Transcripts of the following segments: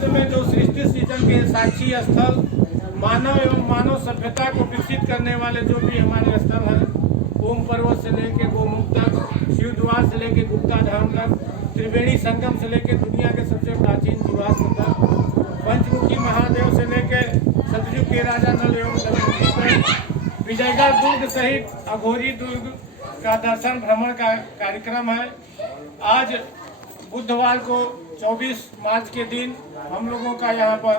विश्व में जो सृष्टि सृजन के साक्षी स्थल, मानव एवं मानव सभ्यता को विकसित करने वाले जो भी हमारे स्थल हैं, ओम पर्वत से लेके गोमुख तक, शिव द्वार से लेके गुप्ता धाम तक, त्रिवेणी संगम से लेके दुनिया के सबसे प्राचीन जीवाश्म तक, पंचमुखी महादेव से लेके सतयुग के राजा नल एवं दमयंती तक, विजयगढ़ दुर्ग सहित अघोरी दुर्ग का दर्शन भ्रमण का कार्यक्रम है। आज बुधवार को 24 मार्च के दिन हम लोगों का यहाँ पर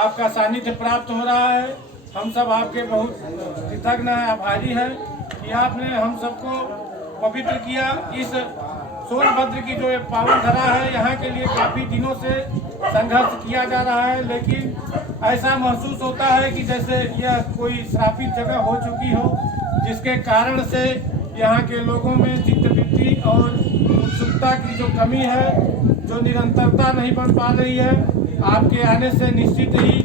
आपका सानिध्य प्राप्त हो रहा है। हम सब आपके बहुत कृतज्ञ हैं, आभारी हैं कि आपने हम सबको पवित्र किया। इस सोनभद्र की जो पावन धरा है, यहाँ के लिए काफ़ी दिनों से संघर्ष किया जा रहा है, लेकिन ऐसा महसूस होता है कि जैसे यह कोई श्रापित जगह हो चुकी हो, जिसके कारण से यहाँ के लोगों में चित्तवृत्ति और उत्सुकता की जो कमी है, जो निरंतरता नहीं बन पा रही है, आपके आने से निश्चित ही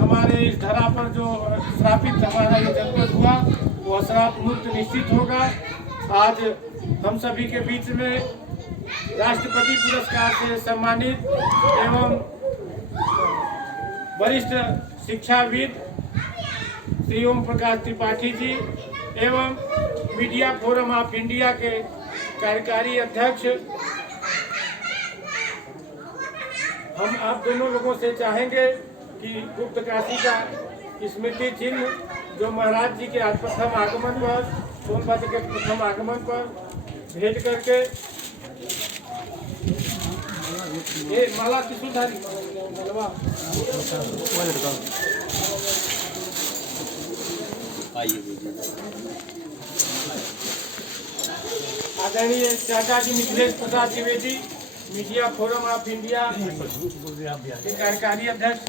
हमारे इस धरा पर जो श्रापित हमारा ये जनपद हुआ वो श्राप मुक्त निश्चित होगा। आज हम सभी के बीच में राष्ट्रपति पुरस्कार से सम्मानित एवं वरिष्ठ शिक्षाविद श्री ओम प्रकाश त्रिपाठी जी एवं मीडिया फोरम ऑफ इंडिया के कार्यकारी अध्यक्ष, हम आप दोनों लोगों से चाहेंगे कि गुप्त काशी का स्मृति चिन्ह जो महाराज जी के आज प्रथम आगमन पर, सोनभद्र के प्रथम आगमन पर भेंट करके ये माला त्रिशूलधारी मलवा आदरणीय चाचा ji Mithilesh Prasad Dwivedi, media forum of India के कार्यकारी अध्यक्ष।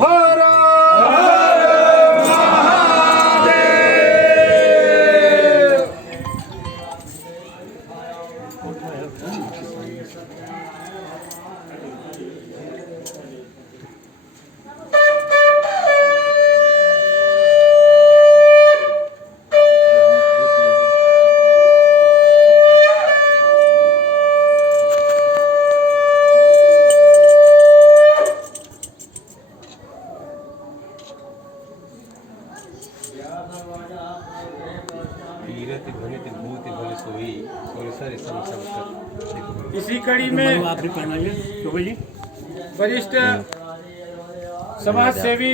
हर इसी कड़ी में वरिष्ठ समाज सेवी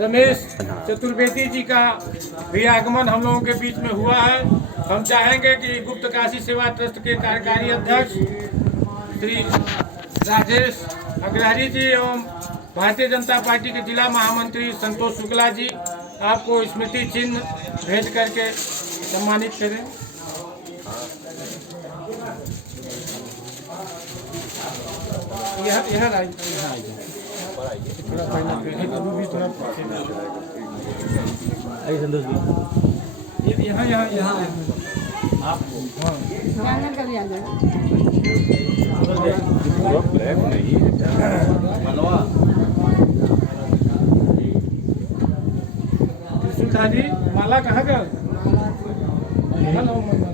रमेश चतुर्वेदी जी का भी आगमन हम लोगों के बीच में हुआ है। हम चाहेंगे कि गुप्त काशी सेवा ट्रस्ट के कार्यकारी अध्यक्ष श्री राजेश अग्रहरी जी एवं भारतीय जनता पार्टी के जिला महामंत्री संतोष शुक्ला जी आपको स्मृति चिन्ह भेंट करके सम्मानित करें। यह यहाँ आपको त्रिशूलधारी माला कहाँ का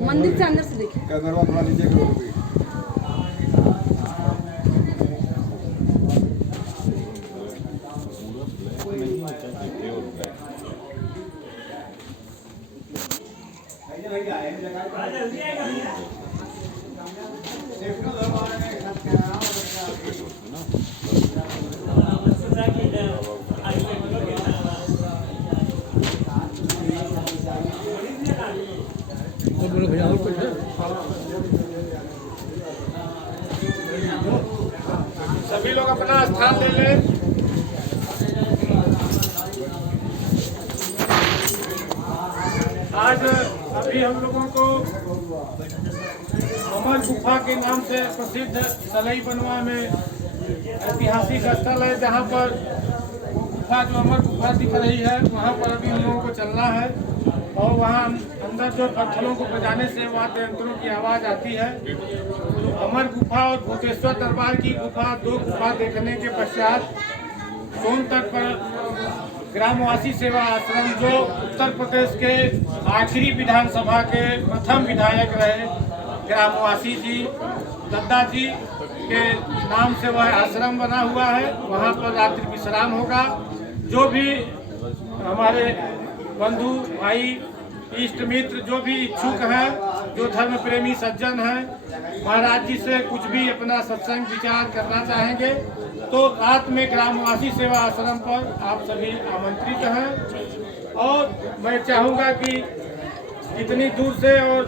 मंदिर से अंदर से देखिए। सभी लोग अपना स्थान ले लें। आज अभी हम लोगों को अमर गुफा के नाम से प्रसिद्ध सलई बनवा में ऐतिहासिक स्थल है, जहाँ पर गुफा जो अमर गुफा दिख रही है वहाँ पर अभी हम लोगों को चलना है और वहाँ अंदर जो पत्थरों को बजाने से वाद्य यंत्रों की आवाज़ आती है। तो अमर गुफा और भूतेश्वर दरबार की गुफा, दो गुफा देखने के पश्चात सोन तट पर ग्रामवासी सेवा आश्रम जो उत्तर प्रदेश के आखिरी विधानसभा के प्रथम विधायक रहे ग्रामवासी जी दद्दा जी के नाम से वह आश्रम बना हुआ है। वहाँ पर रात्रि विश्राम होगा। जो भी हमारे बंधु भाई इष्ट मित्र जो भी इच्छुक हैं, जो धर्म प्रेमी सज्जन हैं, महाराज जी से कुछ भी अपना सत्संग विचार करना चाहेंगे तो रात में ग्रामवासी सेवा आश्रम पर आप सभी आमंत्रित हैं। और मैं चाहूँगा कि इतनी दूर से और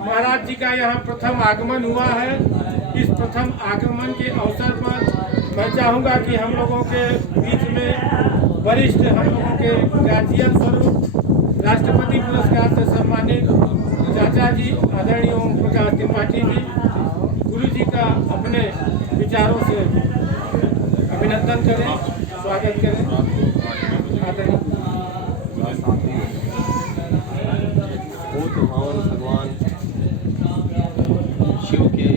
महाराज जी का यहाँ प्रथम आगमन हुआ है, इस प्रथम आगमन के अवसर पर मैं चाहूँगा कि हम लोगों के बीच में वरिष्ठ हम लोगों के गार्जियन स्वरूप राष्ट्रपति पुरस्कार से सम्मानित चाचा जी आदरणीय ओम प्रकाश त्रिपाठी जी गुरु जी का अपने विचारों से अभिनंदन करें, स्वागत करें। आदरणीय भगवान शिव के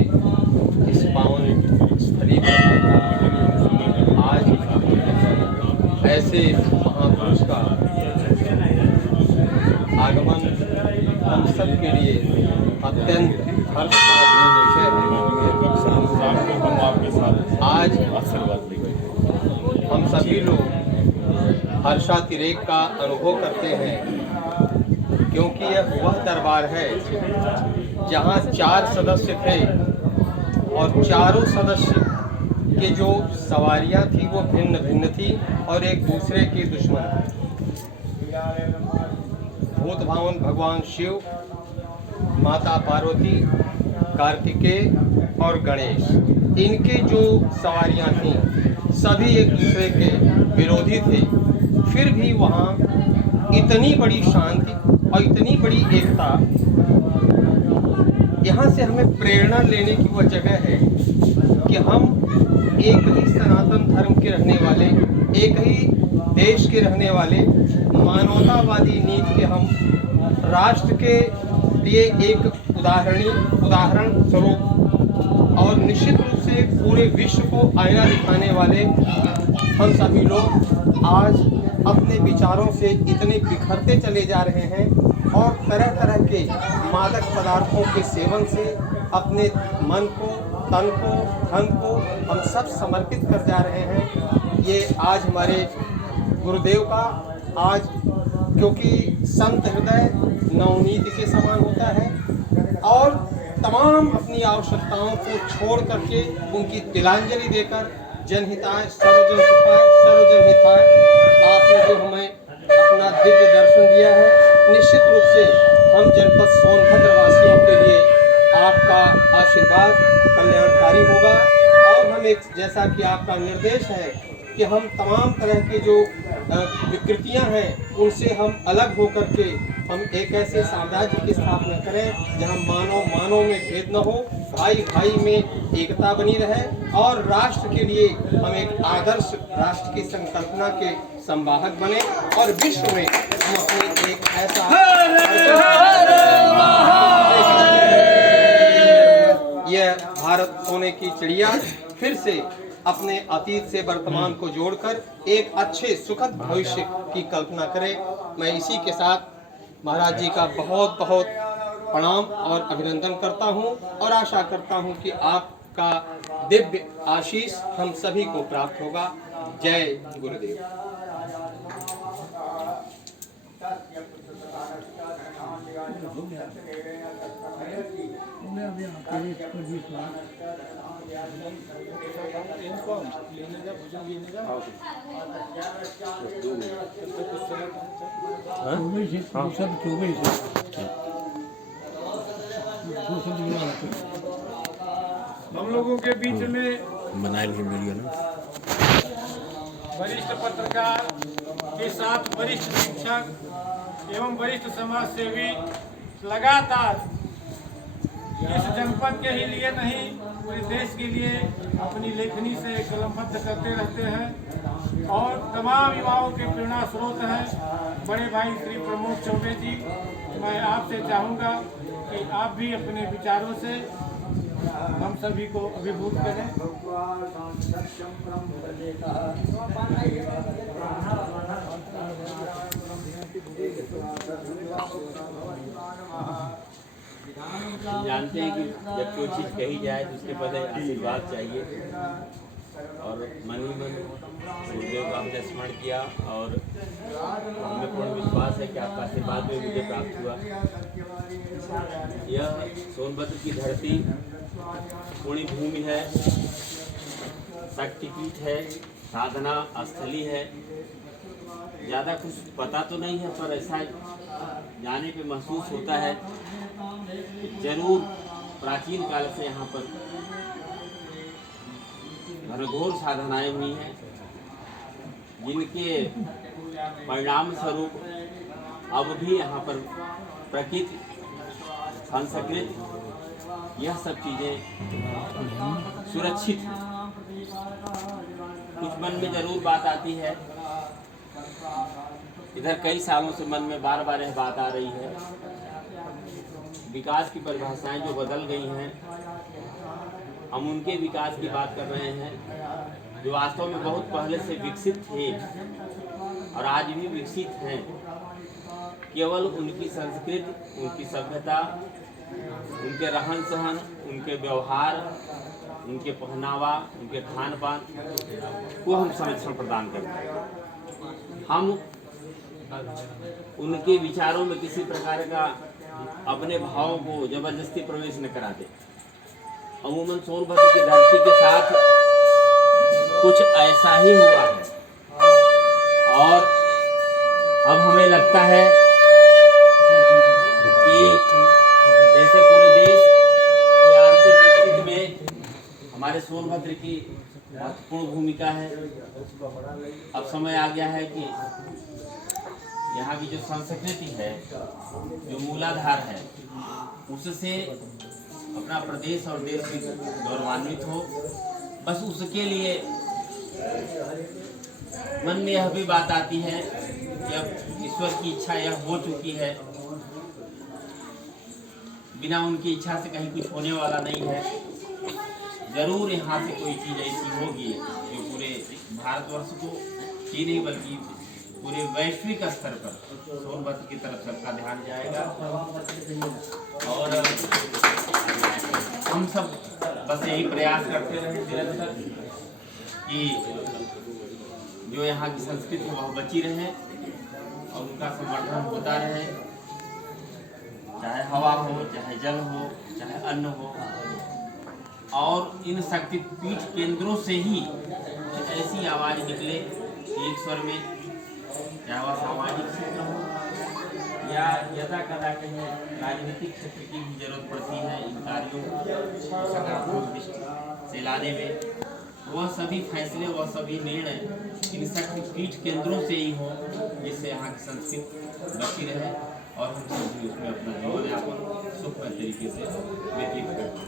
इस पावन स्थली पर आज ऐसे महापुरुष का आगमन हम सब के लिए अत्यंत हर्ष का विषय है। आज हम सभी लोग हर्षातिरेक का अनुभव करते हैं, क्योंकि यह वह दरबार है जहाँ 4 सदस्य थे और चारों सदस्य के जो सवारियाँ थी वो भिन्न भिन्न थी और एक दूसरे के दुश्मन थे। भूत भावन भगवान शिव, माता पार्वती, कार्तिकेय और गणेश, इनके जो सवारियाँ थीं सभी एक दूसरे के विरोधी थे। फिर भी वहाँ इतनी बड़ी शांति और इतनी बड़ी एकता, यहाँ से हमें प्रेरणा लेने की वह जगह है कि हम एक ही सनातन धर्म के रहने वाले, एक ही देश के रहने वाले, मानवतावादी नीति के हम राष्ट्र के लिए एक उदाहरण स्वरूप और निश्चित रूप से पूरे विश्व को आईना दिखाने वाले हम सभी लोग आज अपने विचारों से इतने बिखरते चले जा रहे हैं और तरह तरह के मादक पदार्थों के सेवन से अपने मन को, तन को, धन को हम सब समर्पित कर जा रहे हैं। ये आज हमारे गुरुदेव का आज, क्योंकि संत हृदय नवनीत के समान होता है और तमाम अपनी आवश्यकताओं को छोड़ करके उनकी तिलांजलि देकर जनहिताय सर्वजन सुखाय सर्वजन हिताय आपने जो हमें अपना दिव्य दर्शन दिया है, निश्चित रूप से हम जनपद सोनभद्र वासियों के लिए आपका आशीर्वाद कल्याणकारी होगा। और हम एक, जैसा कि आपका निर्देश है कि हम तमाम तरह के जो विकृतियां हैं उनसे हम अलग होकर के हम एक ऐसे साम्राज्य की स्थापना करें जहां मानव में भेद न हो, भाई भाई में एकता बनी रहे और राष्ट्र के लिए हम एक आदर्श राष्ट्र की संकल्पना के संवाहक बने और विश्व में हम अपनी एक ऐसा यह भारत सोने की चिड़िया फिर से अपने अतीत से वर्तमान को जोड़कर एक अच्छे सुखद भविष्य की कल्पना करें। मैं इसी के साथ महाराज जी का बहुत बहुत प्रणाम और अभिनंदन करता हूं और आशा करता हूं कि आपका दिव्य आशीष हम सभी को प्राप्त होगा। जय गुरुदेव। हम लोगों के बीच में बना ली वीडियो ना, वरिष्ठ पत्रकार के साथ वरिष्ठ शिक्षक एवं वरिष्ठ समाज सेवी लगातार इस जनपद के ही लिए नहीं पूरे देश के लिए अपनी लेखनी से कलमबद्ध करते रहते हैं और तमाम युवाओं के प्रेरणा स्रोत हैं बड़े भाई श्री प्रमोद चौबे जी। मैं आपसे चाहूँगा कि आप भी अपने विचारों से हम सभी को अभिभूत करें। हम जानते हैं कि जब कोई चीज़ कही जाए तो उसके पहले आशीर्वाद चाहिए, और मन ही मन गुरुदेव का हमने स्मरण किया और हमें पूर्ण विश्वास है कि आपका आशीर्वाद भी मुझे प्राप्त हुआ। यह सोनभद्र की धरती पुण्य भूमि है, शक्तिपीठ है, साधना स्थली है। ज़्यादा कुछ पता तो नहीं है, पर ऐसा जाने पे महसूस होता है कि जरूर प्राचीन काल से यहाँ पर घनघोर साधनाएं हुई हैं, जिनके परिणाम स्वरूप अब भी यहाँ पर प्रकृति, संस्कृत, यह सब चीज़ें सुरक्षित हैं। कुछ मन में जरूर बात आती है, इधर कई सालों से मन में बार बार यह बात आ रही है, विकास की परिभाषाएं जो बदल गई हैं, हम उनके विकास की बात कर रहे हैं जो वास्तव में बहुत पहले से विकसित थे और आज भी विकसित हैं। केवल उनकी संस्कृति, उनकी सभ्यता, उनके रहन सहन, उनके व्यवहार, उनके पहनावा, उनके खान पान को हम संरक्षण प्रदान करते हैं। हम उनके विचारों में किसी प्रकार का अपने भावों को जबरदस्ती प्रवेश न कराते। अमूमन सोनभद्र की धरती के साथ कुछ ऐसा ही हुआ है, और अब हमें लगता है कि जैसे पूरे देश की आर्थिक स्थिति में हमारे सोनभद्र की महत्वपूर्ण भूमिका है। अब समय आ गया है कि यहाँ की जो संस्कृति है, जो मूलाधार है, उससे अपना प्रदेश और देश भी गौरवान्वित हो। बस उसके लिए मन में यह भी बात आती है कि अब ईश्वर की इच्छा यह हो चुकी है, बिना उनकी इच्छा से कहीं कुछ होने वाला नहीं है। जरूर यहाँ से कोई चीज़ ऐसी होगी जो पूरे भारतवर्ष को ही नहीं बल्कि पूरे वैश्विक स्तर पर सोनभद्र की तरफ सबका ध्यान जाएगा। और हम सब बस यही प्रयास करते रहे निरंतर कि जो यहाँ की संस्कृति वह बची रहे और उनका संवर्धन होता रहे, चाहे हवा हो, चाहे जल हो, चाहे अन्न हो। और इन शक्तिपीठ केंद्रों से ही ऐसी आवाज़ निकले एक स्वर में, चाहे वह सामाजिक क्षेत्र हो या यदा कदा कहीं राजनीतिक क्षेत्र की भी जरूरत पड़ती है इन कार्यों को सकारात्मक दृष्टि से लाने में, वह सभी फैसले, वह सभी निर्णय इन शक्तिपीठ केंद्रों से ही हो, जिससे यहाँ की संस्कृति बची रहे और हम सब भी उसमें अपना जीवन यापन सुखमय तरीके से व्यतीत करते हैं।